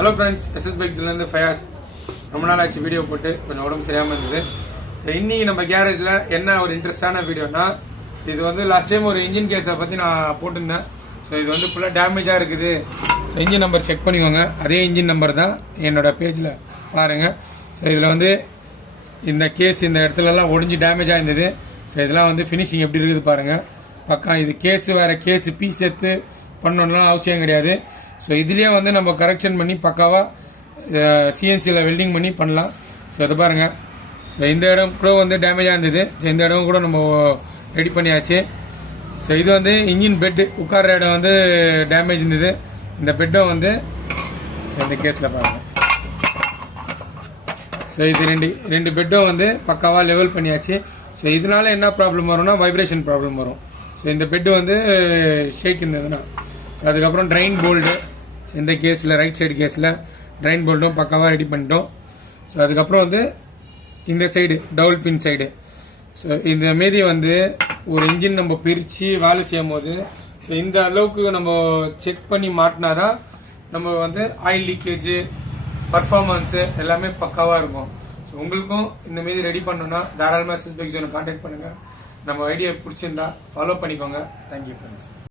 Hello friends, SS பைக்ஸ்லேருந்து ஃபயாஸ். ரொம்ப நாள் ஆச்சு வீடியோ போட்டு, கொஞ்சம் உடம்பு சரியாமல் இருந்தது. இன்னைக்கு நம்ம கேரேஜில் என்ன ஒரு இன்ட்ரெஸ்டான வீடியோனா, இது வந்து லாஸ்ட் டைம் ஒரு இன்ஜின் கேஸை பற்றி நான் போட்டிருந்தேன். ஸோ இது வந்து ஃபுல்லாக டேமேஜாக இருக்குது. ஸோ இன்ஜின் நம்பர் செக் பண்ணிக்கோங்க. அதே இன்ஜின் நம்பர் தான் என்னோட பேஜில் பாருங்கள். ஸோ இதில் வந்து இந்த கேஸ் இந்த இடத்துலலாம் ஒடிஞ்சு டேமேஜாக இருந்தது. ஸோ இதெல்லாம் வந்து ஃபினிஷிங் எப்படி இருக்குது பாருங்கள். பக்கா இது கேஸ் வேறு கேஸ் பீஸ் எடுத்து பண்ணணும்லாம் அவசியம் கிடையாது. ஸோ இதுலேயே வந்து நம்ம கரெக்ஷன் பண்ணி பக்காவாக சிஎன்சியில் வெல்டிங் பண்ணி பண்ணலாம். ஸோ இதை பாருங்கள். ஸோ இந்த இடம் கூட வந்து டேமேஜாக இருந்தது. ஸோ இந்த இடம் கூட நம்ம ரெடி பண்ணியாச்சு. ஸோ இது வந்து இன்ஜின் பெட்டு உட்கார்ற இடம் வந்து டேமேஜ் இருந்தது. இந்த பெட்டும் வந்து ஸோ இந்த கேஸில் பாருங்கள். ஸோ இது ரெண்டு பெட்டும் வந்து பக்காவாக லெவல் பண்ணியாச்சு. ஸோ இதனால என்ன ப்ராப்ளம் வரும்னா வைப்ரேஷன் ப்ராப்ளம் வரும். ஸோ இந்த பெட்டு வந்து ஷேக் இருந்ததுன்னா அதுக்கப்புறம் ட்ரைன் போல்டு இந்த கேஸில் ரைட் சைடு கேஸில் ட்ரைன் போல்டும் பக்காவாக ரெடி பண்ணிட்டோம். ஸோ அதுக்கப்புறம் வந்து இந்த சைடு டபுள் பின் சைடு. ஸோ இந்த மீதி வந்து ஒரு இன்ஜின் நம்ம பிரித்து வேலை செய்யும் போது ஸோ இந்த அளவுக்கு நம்ம செக் பண்ணி மாட்டினாதான் நம்ம வந்து ஆயில் லீக்கேஜ் பர்ஃபார்மன்ஸு எல்லாமே பக்காவாக இருக்கும். ஸோ உங்களுக்கும் இந்த மீதி ரெடி பண்ணணும்னா தாராளமாக எஸ்எஸ் பைக் ஜோனை கான்டாக்ட் பண்ணுங்கள். நம்ம ஐடியா பிடிச்சிருந்தா ஃபாலோ பண்ணிக்கோங்க. Thank you friends.